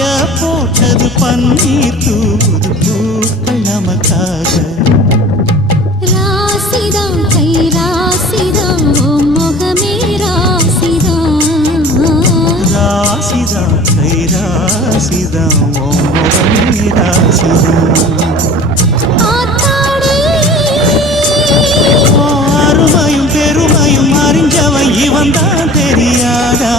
மாய போட்டது பன்னீர் தூது பூக்கள் நமக்காக. ராசிதான் கை ராசிதான் முகமே ராசிதான். ராசிதான் கை ராசிதான் முகமே ராசிதான். அருமையும் பெருமையும் அறிஞ்சவன் இவன் தான் தெரியாதா?